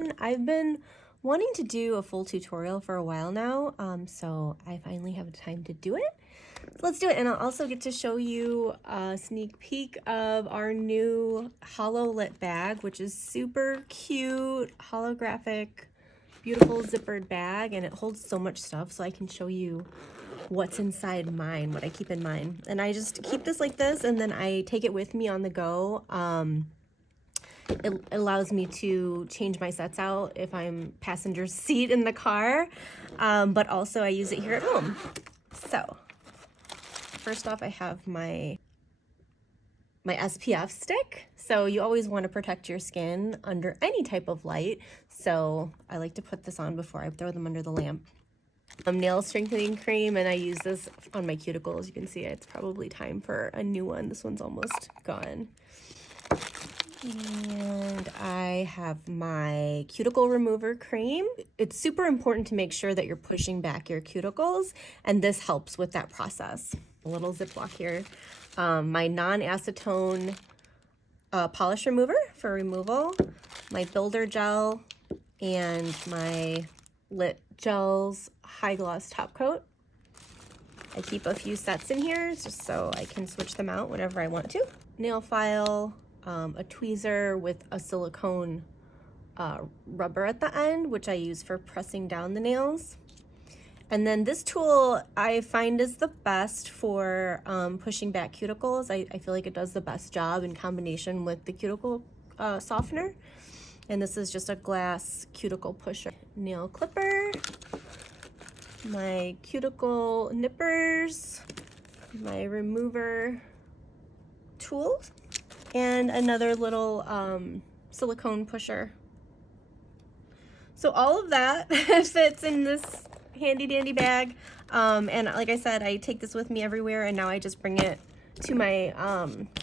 one. I've been wanting to do a full tutorial for a while now, so I finally have time to do it. Let's do it, and I'll also get to show you a sneak peek of our new Holo-Lit bag, which is super cute, holographic, beautiful zippered bag, and it holds so much stuff, so I can show you what's inside mine, what I keep in mine. And I just keep this like this, and then I take it with me on the go. It allows me to change my sets out if I'm passenger seat in the car, but also I use it here at home. So first off, I have my SPF stick. So you always want to protect your skin under any type of light. So I like to put this on before I throw them under the lamp. Nail strengthening cream, and I use this on my cuticles. You can see it's probably time for a new one. This one's almost gone. And I have my cuticle remover cream. It's super important to make sure that you're pushing back your cuticles, and this helps with that process. A little Ziploc here. My non-acetone polish remover for removal, my builder gel, and my Lit Gels High Gloss Top Coat. I keep a few sets in here just so I can switch them out whenever I want to. Nail file, a tweezer with a silicone rubber at the end, which I use for pressing down the nails. And then this tool I find is the best for pushing back cuticles. I feel like it does the best job in combination with the cuticle softener. And this is just a glass cuticle pusher. Nail clipper, my cuticle nippers, my remover tool, and another little silicone pusher. So all of that fits in this handy dandy bag, and like I said, I take this with me everywhere, and now I just bring it to my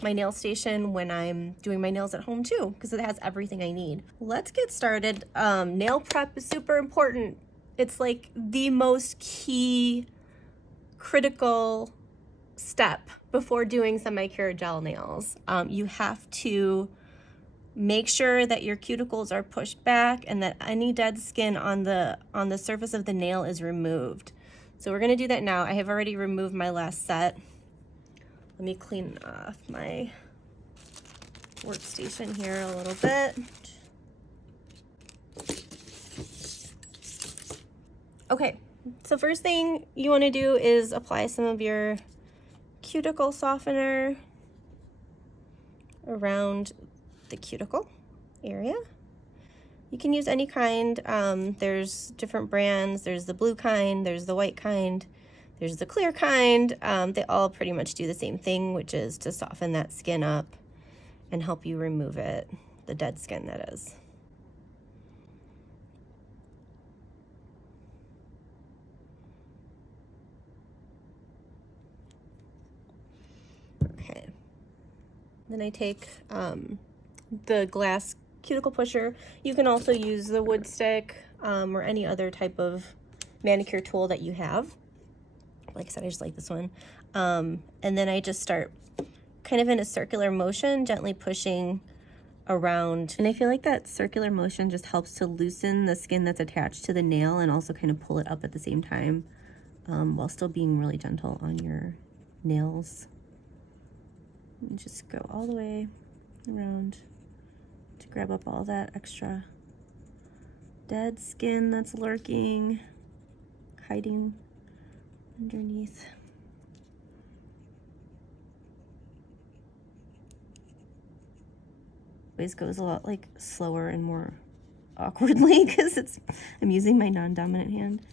my nail station when I'm doing my nails at home too, because it has everything I need. Let's get started. Nail prep is super important. It's like the most key critical step before doing semi-cure gel nails. You have to make sure that your cuticles are pushed back and that any dead skin on the surface of the nail is removed. So we're gonna do that now. I have already removed my last set. Let me clean off my workstation here a little bit. Okay, so first thing you wanna do is apply some of your cuticle softener around the cuticle area. You can use any kind. There's different brands. There's the blue kind, there's the white kind, there's the clear kind. They all pretty much do the same thing, which is to soften that skin up and help you remove it, the dead skin that is. Okay. Then I take the glass cuticle pusher. You can also use the wood stick or any other type of manicure tool that you have. Like I said, I just like this one. And then I just start kind of in a circular motion, gently pushing around. And I feel like that circular motion just helps to loosen the skin that's attached to the nail and also kind of pull it up at the same time, while still being really gentle on your nails. And just go all the way around to grab up all that extra dead skin that's lurking, hiding underneath. Always goes a lot like slower and more awkwardly because I'm using my non-dominant hand.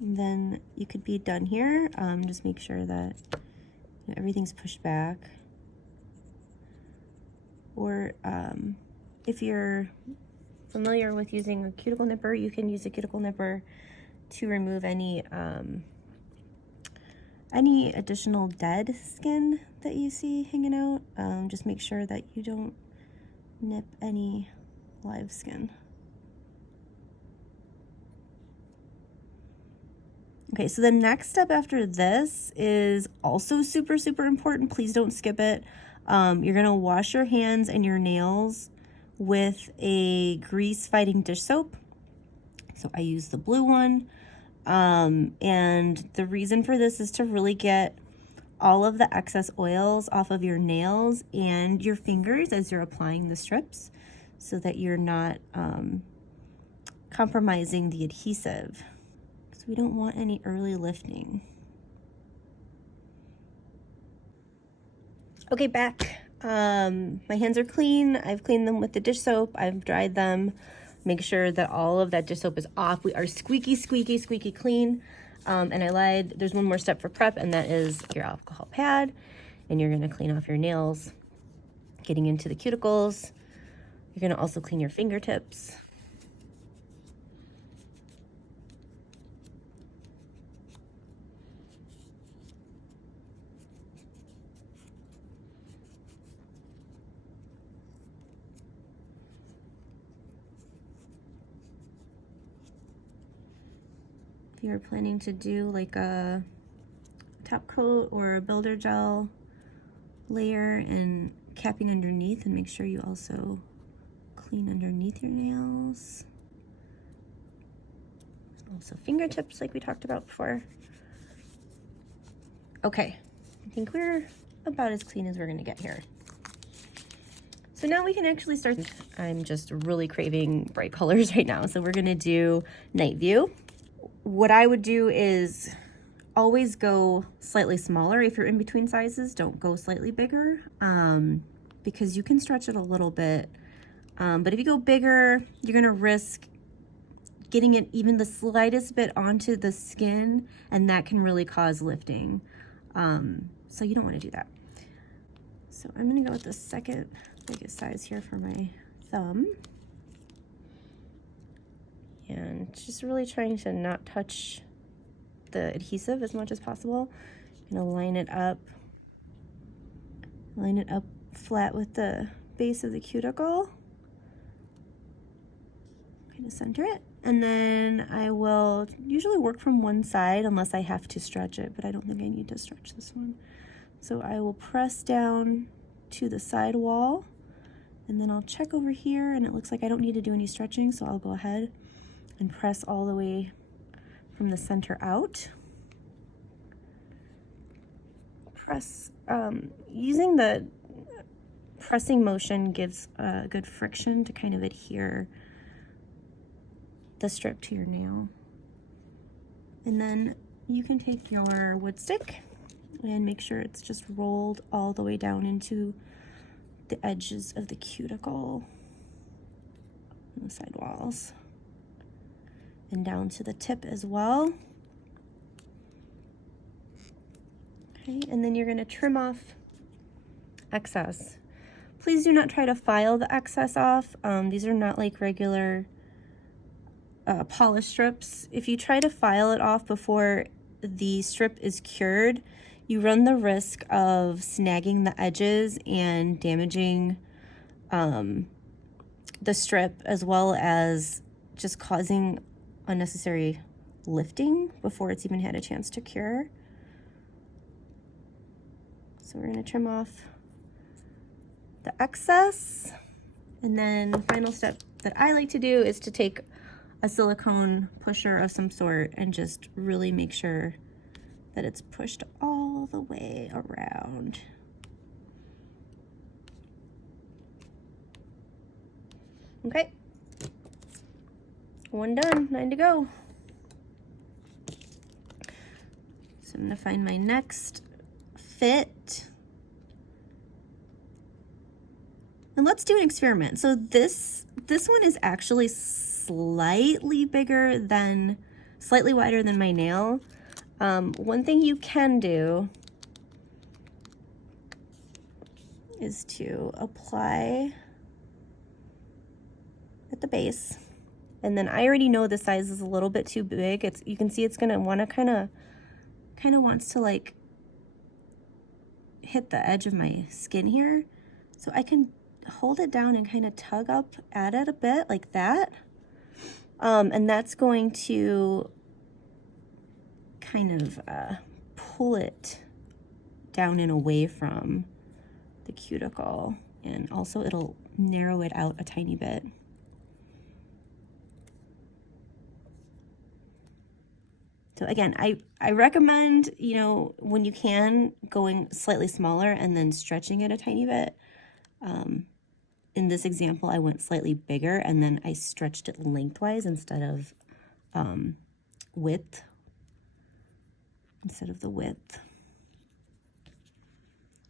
And then you could be done here. Just make sure that everything's pushed back. Or if you're familiar with using a cuticle nipper, you can use a cuticle nipper to remove any additional dead skin that you see hanging out. Just make sure that you don't nip any live skin. Okay, so the next step after this is also super, super important. Please don't skip it. You're gonna wash your hands and your nails with a grease fighting dish soap. So I use the blue one. And the reason for this is to really get all of the excess oils off of your nails and your fingers as you're applying the strips, so that you're not compromising the adhesive. So we don't want any early lifting. Okay, back. My hands are clean. I've cleaned them with the dish soap. I've dried them. Make sure that all of that dish soap is off. We are squeaky, squeaky, squeaky clean. And I lied, there's one more step for prep, and that is your alcohol pad. And you're gonna clean off your nails, getting into the cuticles. You're gonna also clean your fingertips. If you're planning to do like a top coat or a builder gel layer and capping underneath, and make sure you also clean underneath your nails. Also fingertips like we talked about before. Okay, I think we're about as clean as we're gonna get here. So now we can actually start. I'm just really craving bright colors right now. So we're gonna do night view. What I would do is always go slightly smaller. If you're in between sizes, don't go slightly bigger, because you can stretch it a little bit. But if you go bigger, you're gonna risk getting it even the slightest bit onto the skin, and that can really cause lifting. So you don't wanna do that. So I'm gonna go with the second biggest size here for my thumb. And just really trying to not touch the adhesive as much as possible. I'm gonna line it up flat with the base of the cuticle. Kind of center it. And then I will usually work from one side unless I have to stretch it, but I don't think I need to stretch this one. So I will press down to the side wall, and then I'll check over here, and it looks like I don't need to do any stretching, so I'll go ahead and press all the way from the center out. Press, using the pressing motion gives a good friction to kind of adhere the strip to your nail. And then you can take your wood stick and make sure it's just rolled all the way down into the edges of the cuticle and the side walls, and down to the tip as well. Okay, and then you're gonna trim off excess. Please do not try to file the excess off. These are not like regular polish strips. If you try to file it off before the strip is cured, you run the risk of snagging the edges and damaging the strip, as well as just causing unnecessary lifting before it's even had a chance to cure. So we're gonna trim off the excess. And then the final step that I like to do is to take a silicone pusher of some sort and just really make sure that it's pushed all the way around. Okay, one done, 9 to go. So I'm gonna find my next fit. And let's do an experiment. So this one is actually slightly wider than my nail. One thing you can do is to apply at the base. And then I already know the size is a little bit too big. You can see it's gonna wanna kind of wants to like hit the edge of my skin here. So I can hold it down and kind of tug up at it a bit like that. And that's going to kind of pull it down and away from the cuticle, and also it'll narrow it out a tiny bit. So again, I recommend, you know, when you can, going slightly smaller and then stretching it a tiny bit. In this example, I went slightly bigger and then I stretched it lengthwise instead of width, the width.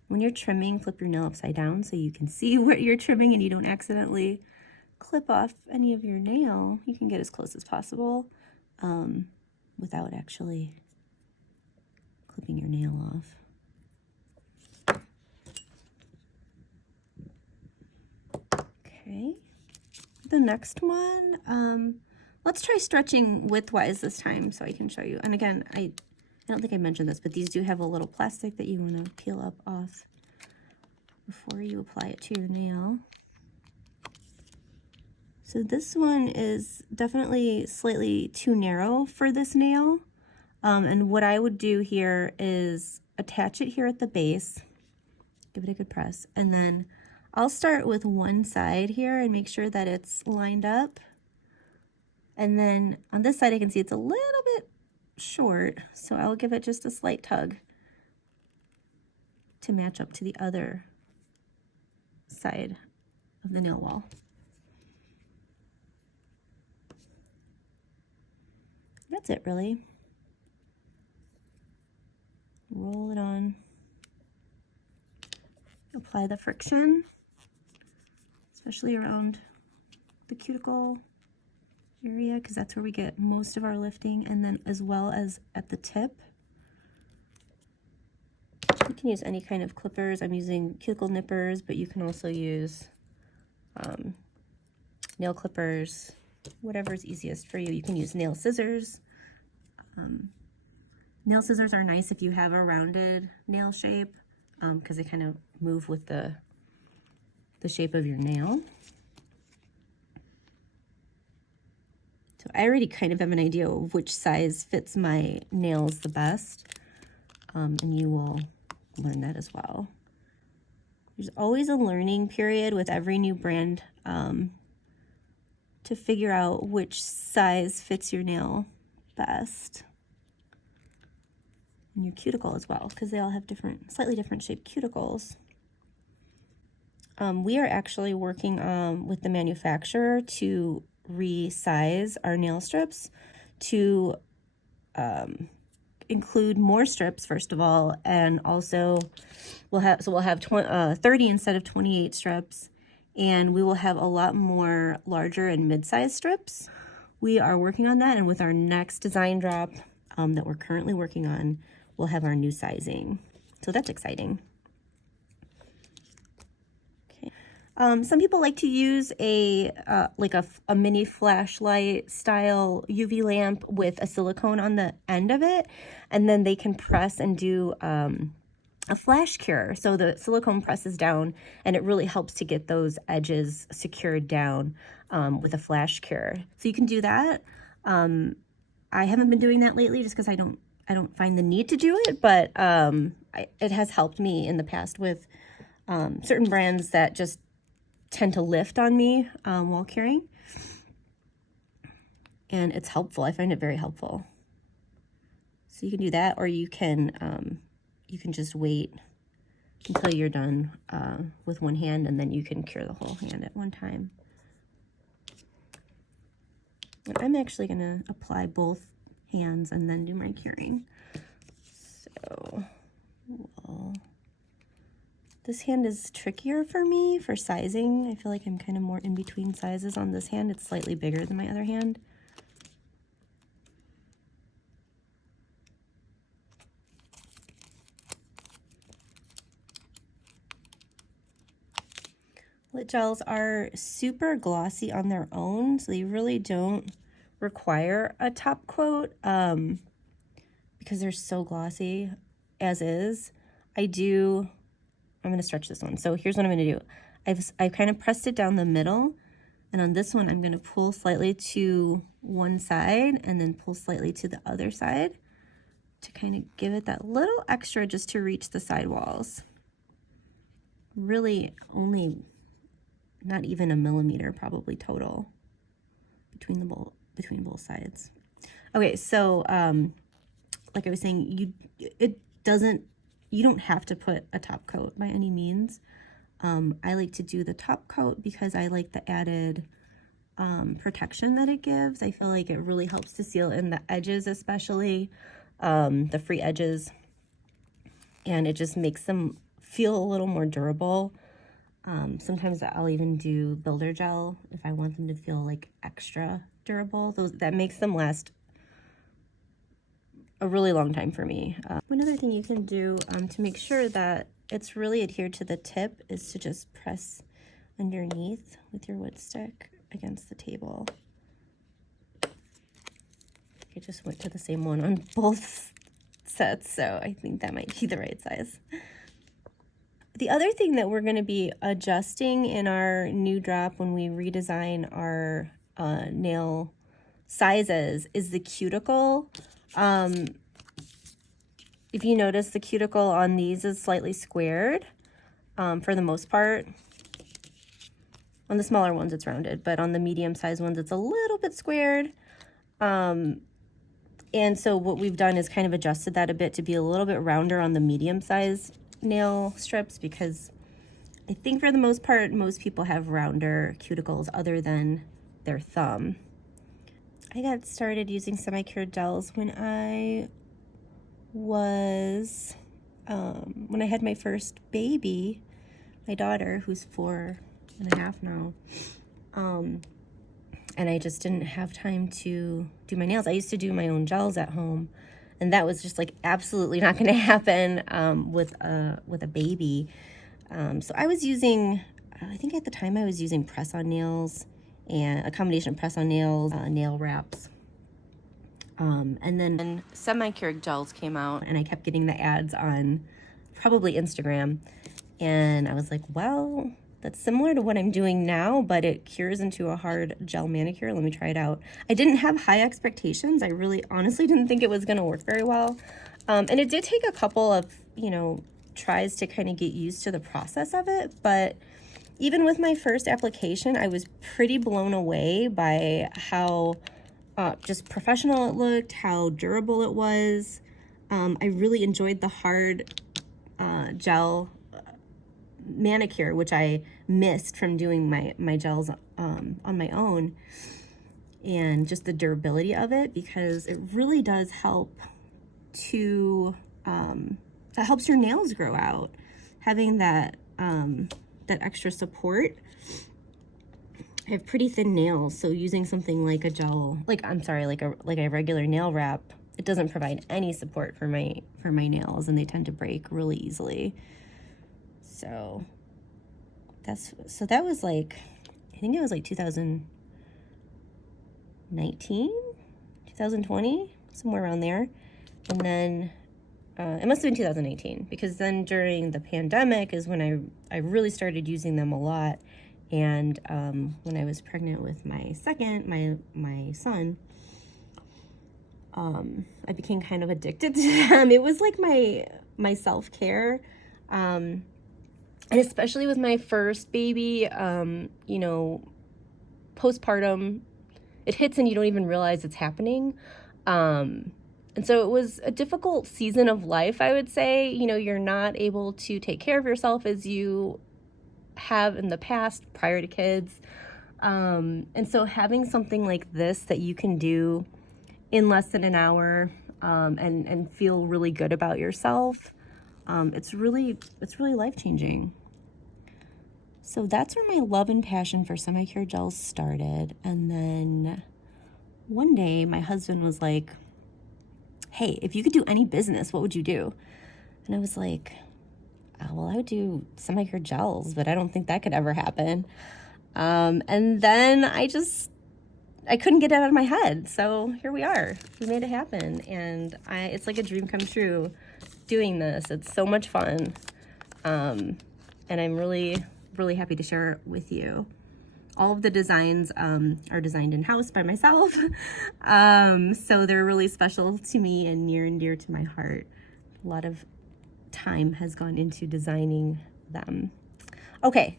When you're trimming, flip your nail upside down so you can see what you're trimming and you don't accidentally clip off any of your nail. You can get as close as possible without actually clipping your nail off. Okay, the next one, let's try stretching widthwise this time so I can show you. And again, I don't think I mentioned this, but these do have a little plastic that you want to peel up off before you apply it to your nail. So this one is definitely slightly too narrow for this nail. And what I would do here is attach it here at the base, give it a good press, and then I'll start with one side here and make sure that it's lined up. And then on this side, I can see it's a little bit short, so I'll give it just a slight tug to match up to the other side of the nail wall. That's it, really. Roll it on. Apply the friction, especially around the cuticle area, because that's where we get most of our lifting, and then as well as at the tip. You can use any kind of clippers. I'm using cuticle nippers, but you can also use nail clippers, whatever is easiest for you. You can use nail scissors. Nail scissors are nice if you have a rounded nail shape, because they kind of move with the shape of your nail. So I already kind of have an idea of which size fits my nails the best, and you will learn that as well. There's always a learning period with every new brand to figure out which size fits your nail best. And your cuticle as well, because they all have slightly different shaped cuticles. We are actually working with the manufacturer to resize our nail strips to include more strips, first of all, and also we'll have 30 instead of 28 strips, and we will have a lot more larger and mid-sized strips. We are working on that, and with our next design drop that we're currently working on, we'll have our new sizing. So that's exciting. Some people like to use a mini flashlight style UV lamp with a silicone on the end of it, and then they can press and do a flash cure. So the silicone presses down and it really helps to get those edges secured down with a flash cure. So you can do that. I haven't been doing that lately just because I don't find the need to do it, but it has helped me in the past with certain brands that just tend to lift on me while curing, and it's helpful. I find it very helpful. So you can do that, or you can just wait until you're done with one hand, and then you can cure the whole hand at one time. And I'm actually gonna apply both hands and then do my curing. So, well, this hand is trickier for me for sizing. I feel like I'm kind of more in between sizes on this hand. It's slightly bigger than my other hand. Lip gels are super glossy on their own, so they really don't require a top coat because they're so glossy as is. I'm going to stretch this one. So here's what I'm going to do. I've kind of pressed it down the middle, and on this one I'm going to pull slightly to one side and then pull slightly to the other side to kind of give it that little extra just to reach the side walls. really only not even a millimeter probably total between both sides. Okay, so like I was saying, you don't have to put a top coat by any means. I like to do the top coat because I like the added protection that it gives. I feel like it really helps to seal in the edges, especially the free edges, and it just makes them feel a little more durable. Sometimes I'll even do builder gel if I want them to feel like extra durable. That makes them last a really long time for me. Another thing you can do to make sure that it's really adhered to the tip is to just press underneath with your wood stick against the table. I just went to the same one on both sets, so I think that might be the right size. The other thing that we're going to be adjusting in our new drop when we redesign our nail sizes is the cuticle. If you notice, the cuticle on these is slightly squared for the most part. On the smaller ones, it's rounded, but on the medium-sized ones, it's a little bit squared. And so what we've done is kind of adjusted that a bit to be a little bit rounder on the medium-sized nail strips, because I think for the most part, most people have rounder cuticles other than their thumb. I got started using semi-cured gels when I had my first baby, my daughter, who's 4.5 now. And I just didn't have time to do my nails. I used to do my own gels at home, and that was just like absolutely not going to happen with a baby. So I was using, I think at the time I was using press-on nails and a combination of press-on nails, nail wraps. And then semi-cured gels came out, and I kept getting the ads on probably Instagram. And I was like, well, that's similar to what I'm doing now, but it cures into a hard gel manicure. Let me try it out. I didn't have high expectations. I really honestly didn't think it was going to work very well. And it did take a couple of, tries to kind of get used to the process of it. But even with my first application, I was pretty blown away by how just professional it looked, how durable it was. I really enjoyed the hard gel manicure, which I missed from doing my gels on my own, and just the durability of it, because it really does help to that helps your nails grow out, having that that extra support. I have pretty thin nails, so using something like a gel, like a regular nail wrap, it doesn't provide any support for my nails, and they tend to break really easily. So that was like, I think it was like 2019, 2020, somewhere around there. And then it must have been 2018, because then during the pandemic is when I really started using them a lot. And when I was pregnant with my son, I became kind of addicted to them. It was like my self-care. And especially with my first baby, postpartum, it hits and you don't even realize it's happening. And so it was a difficult season of life, I would say. You're not able to take care of yourself as you have in the past prior to kids. And so having something like this that you can do in less than an hour and feel really good about yourself, it's really life-changing. So that's where my love and passion for semi-cured gels started. And then one day my husband was like, hey, if you could do any business, what would you do? And I was like, well, I would do semi-cured gels, but I don't think that could ever happen. And then I couldn't get it out of my head. So here we are. We made it happen. And it's like a dream come true doing this. It's so much fun. And I'm really, really happy to share it with you. All of the designs are designed in-house by myself. So they're really special to me and near and dear to my heart. A lot of time has gone into designing them. Okay,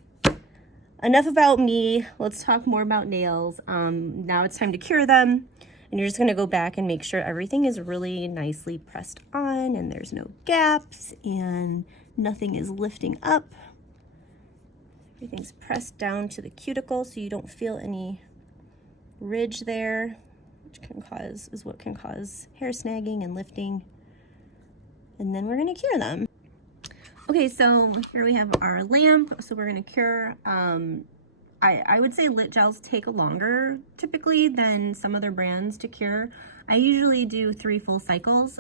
enough about me. Let's talk more about nails. Now it's time to cure them. And you're just gonna go back and make sure everything is really nicely pressed on and there's no gaps and nothing is lifting up. Everything's pressed down to the cuticle so you don't feel any ridge there, which is what can cause hair snagging and lifting. And then we're gonna cure them. Okay, so here we have our lamp. So we're gonna cure. I would say lit gels take longer typically than some other brands to cure. I usually do 3 full cycles,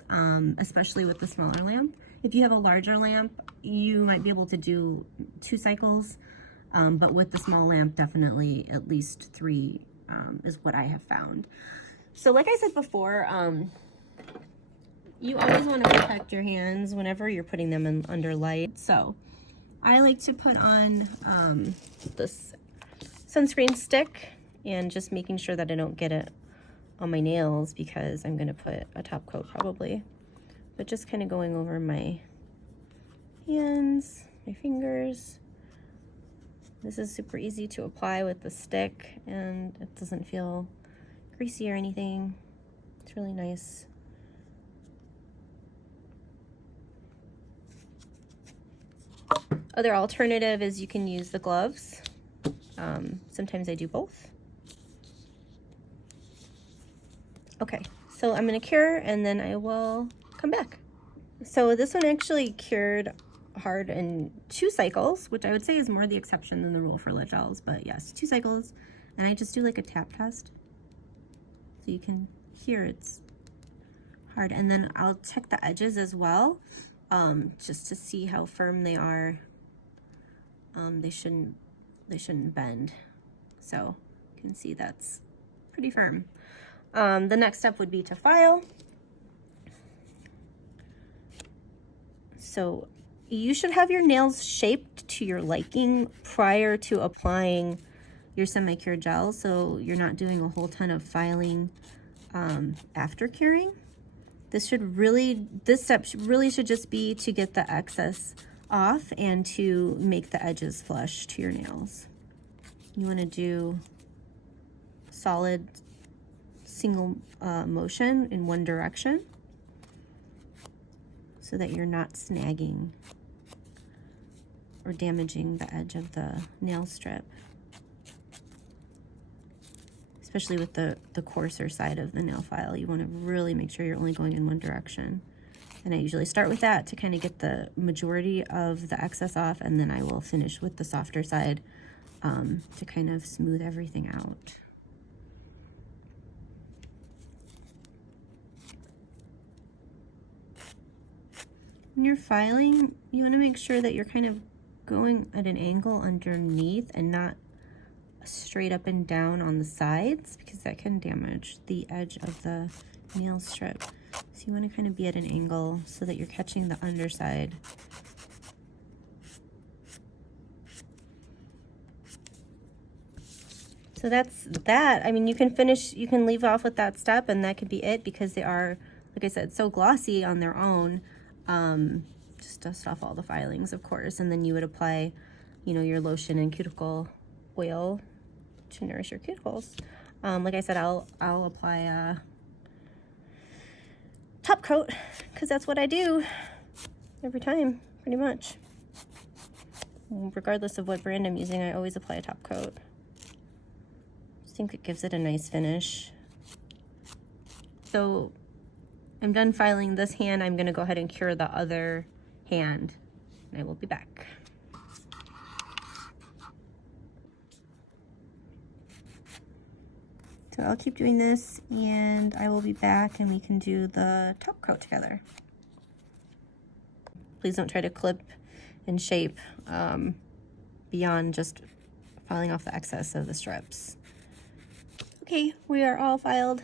especially with the smaller lamp. If you have a larger lamp, you might be able to do 2 cycles, but with the small lamp, definitely at least 3 is what I have found. So like I said before, you always want to protect your hands whenever you're putting them in under light. So I like to put on this sunscreen stick and just making sure that I don't get it on my nails because I'm going to put a top coat probably. But just kind of going over my hands, my fingers. This is super easy to apply with the stick and it doesn't feel greasy or anything. It's really nice. Other alternative is you can use the gloves. Sometimes I do both. Okay, so I'm gonna cure and then I will come back. So this one actually cured hard in 2 cycles, which I would say is more the exception than the rule for lit gels, but yes, 2 cycles. And I just do like a tap test. So you can hear it's hard. And then I'll check the edges as well, just to see how firm they are. They shouldn't bend. So you can see that's pretty firm. The next step would be to file. So you should have your nails shaped to your liking prior to applying your semi-cured gel, so you're not doing a whole ton of filing after curing. This step really should just be to get the excess off and to make the edges flush to your nails. You want to do solid single motion in one direction so that you're not snagging or damaging the edge of the nail strip, especially with the coarser side of the nail file. You want to really make sure you're only going in one direction. And I usually start with that to kind of get the majority of the excess off, and then I will finish with the softer side to kind of smooth everything out. When you're filing, you want to make sure that you're kind of going at an angle underneath and not straight up and down on the sides, because that can damage the edge of the nail strip. So you want to kind of be at an angle so that you're catching the underside. So that's that. I mean, you can leave off with that step and that could be it, because they are, like I said, so glossy on their own. Just dust off all the filings, of course, and then you would apply, your lotion and cuticle oil to nourish your cuticles. Like I said, I'll apply a top coat because that's what I do every time, pretty much. Regardless of what brand I'm using, I always apply a top coat. I think it gives it a nice finish. So I'm done filing this hand. I'm gonna go ahead and cure the other hand, and I will be back. So I'll keep doing this and I will be back and we can do the top coat together. Please don't try to clip and shape beyond just filing off the excess of the strips. Okay, we are all filed.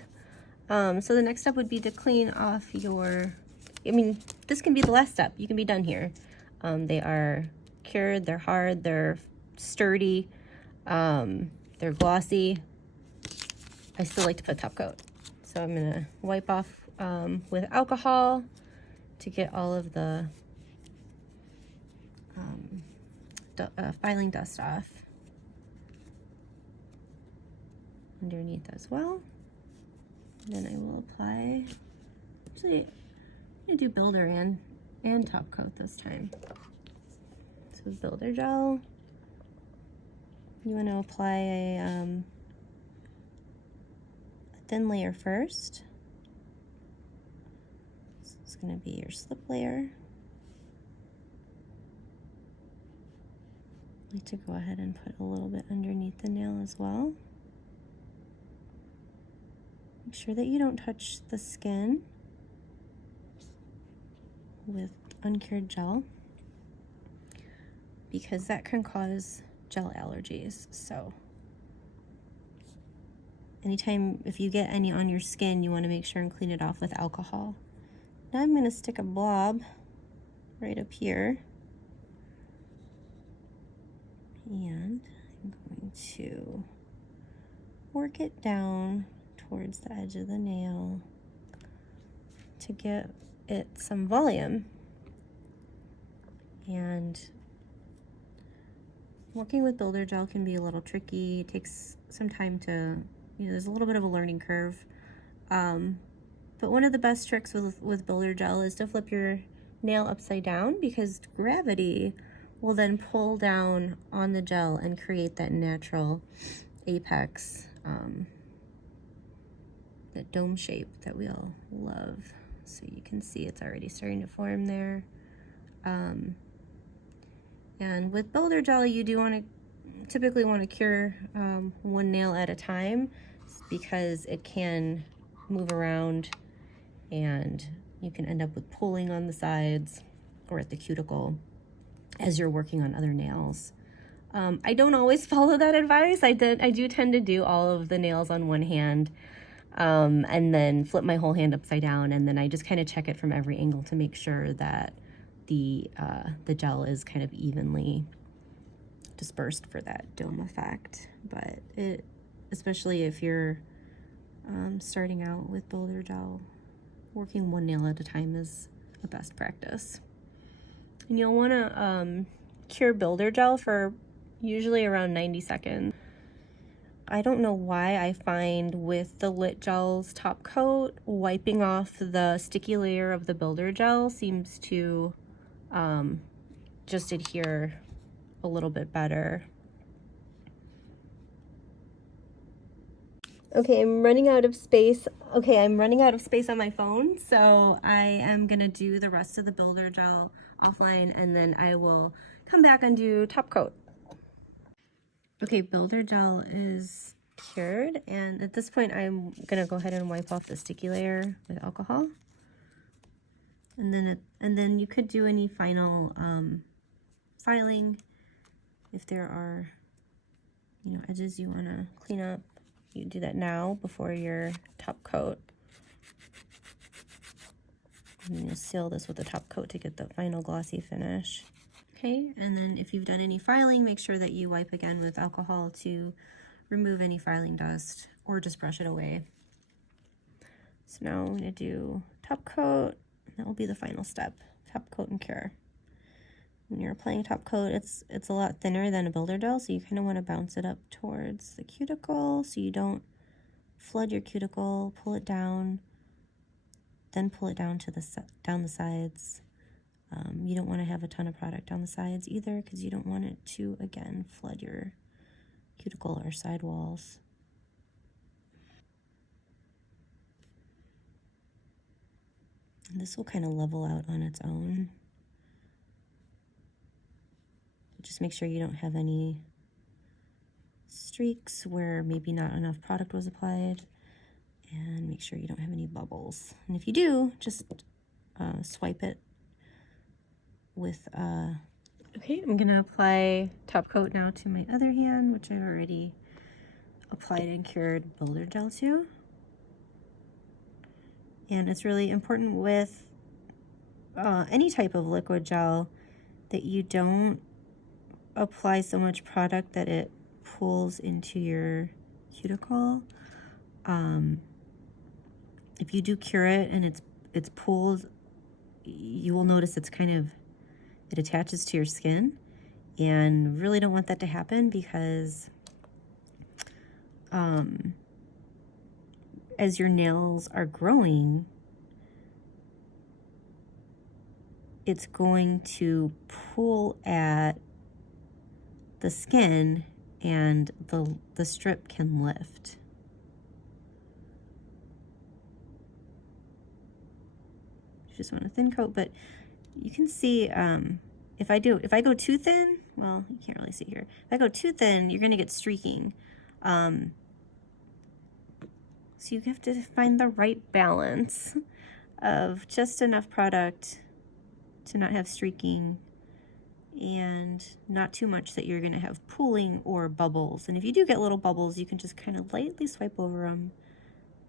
So the next step would be to clean off this can be the last step. You can be done here. They are cured, they're hard, they're sturdy, they're glossy. I still like to put top coat. So I'm gonna wipe off with alcohol to get all of the filing dust off underneath as well. And then I will apply, actually, I'm gonna do builder and top coat this time. So builder gel, you want to apply a thin layer first. This is going to be your slip layer. I like to go ahead and put a little bit underneath the nail as well. Make sure that you don't touch the skin with uncured gel, because that can cause gel allergies. So anytime, if you get any on your skin, you want to make sure and clean it off with alcohol. Now I'm going to stick a blob right up here. And I'm going to work it down towards the edge of the nail to get it some volume. And working with builder gel can be a little tricky. It takes some time to, there's a little bit of a learning curve. But one of the best tricks with builder gel is to flip your nail upside down, because gravity will then pull down on the gel and create that natural apex, that dome shape that we all love. So you can see it's already starting to form there. And with builder gel, you do typically want to cure one nail at a time, because it can move around and you can end up with pulling on the sides or at the cuticle as you're working on other nails. I don't always follow that advice. I do tend to do all of the nails on one hand, and then flip my whole hand upside down, and then I just kind of check it from every angle to make sure that the gel is kind of evenly dispersed for that dome effect. But especially if you're starting out with builder gel, working one nail at a time is a best practice. And you'll want to cure builder gel for usually around 90 seconds. I don't know why I find with the Lit Gel's top coat, wiping off the sticky layer of the builder gel seems to just adhere a little bit better. Okay, I'm running out of space. Okay, I'm running out of space on my phone, so I am gonna do the rest of the builder gel offline, and then I will come back and do top coat. Okay, builder gel is cured, and at this point I'm gonna go ahead and wipe off the sticky layer with alcohol. And then you could do any final filing if there are edges you want to clean up. You do that now before your top coat. And then you'll seal this with the top coat to get the final glossy finish. Okay, and then if you've done any filing, make sure that you wipe again with alcohol to remove any filing dust, or just brush it away. So now I'm going to do top coat. That will be the final step, top coat and cure. When you're applying top coat, it's a lot thinner than a builder gel, so you kind of want to bounce it up towards the cuticle so you don't flood your cuticle. Pull it down, then pull it down to down the sides. You don't want to have a ton of product down the sides either, because you don't want it to, again, flood your cuticle or side walls. And this will kind of level out on its own. Just make sure you don't have any streaks where maybe not enough product was applied, and make sure you don't have any bubbles. And if you do, just swipe it with okay, I'm gonna apply top coat now to my other hand, which I've already applied and cured builder gel to. And it's really important with any type of liquid gel that you don't apply so much product that it pulls into your cuticle. If you do cure it and it's pulled, you will notice it attaches to your skin, and really don't want that to happen because as your nails are growing, it's going to pull at the skin and the strip can lift. Just want a thin coat, but you can see if I go too thin, well, you can't really see here. If I go too thin, you're gonna get streaking. So you have to find the right balance of just enough product to not have streaking and not too much that you're gonna have pooling or bubbles. And if you do get little bubbles, you can just kind of lightly swipe over them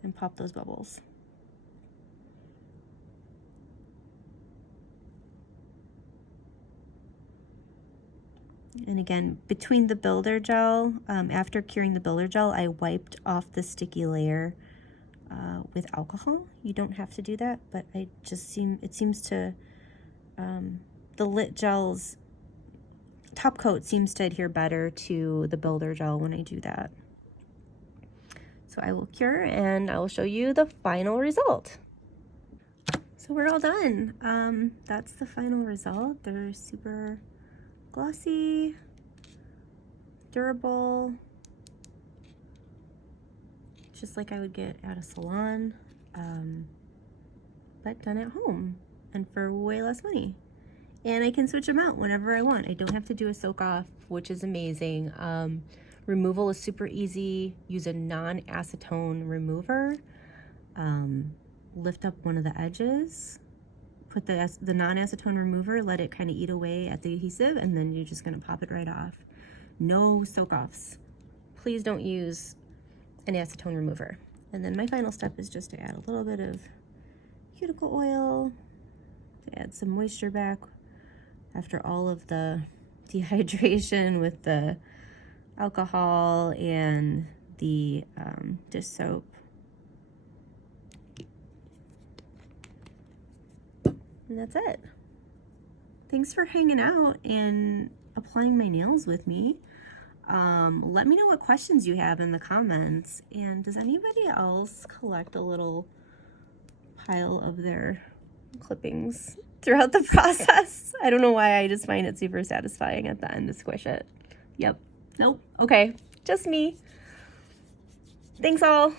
and pop those bubbles. And again, between the builder gel, after curing the builder gel, I wiped off the sticky layer with alcohol. You don't have to do that, but it seems to, the Lit Gel's top coat seems to adhere better to the builder gel when I do that. So I will cure and I will show you the final result. So we're all done. That's the final result. They're super glossy, durable, just like I would get at a salon, but done at home and for way less money. And I can switch them out whenever I want. I don't have to do a soak off, which is amazing. Removal is super easy. Use a non-acetone remover. Lift up one of the edges. Put the non-acetone remover, let it kind of eat away at the adhesive, and then you're just gonna pop it right off. No soak-offs. Please don't use an acetone remover. And then my final step is just to add a little bit of cuticle oil to add some moisture back after all of the dehydration with the alcohol and the dish soap. And that's it. Thanks for hanging out and applying my nails with me. Let me know what questions you have in the comments. And does anybody else collect a little pile of their clippings throughout the process? I don't know why, I just find it super satisfying at the end to squish it. Yep. Nope. Okay. Just me. Thanks all.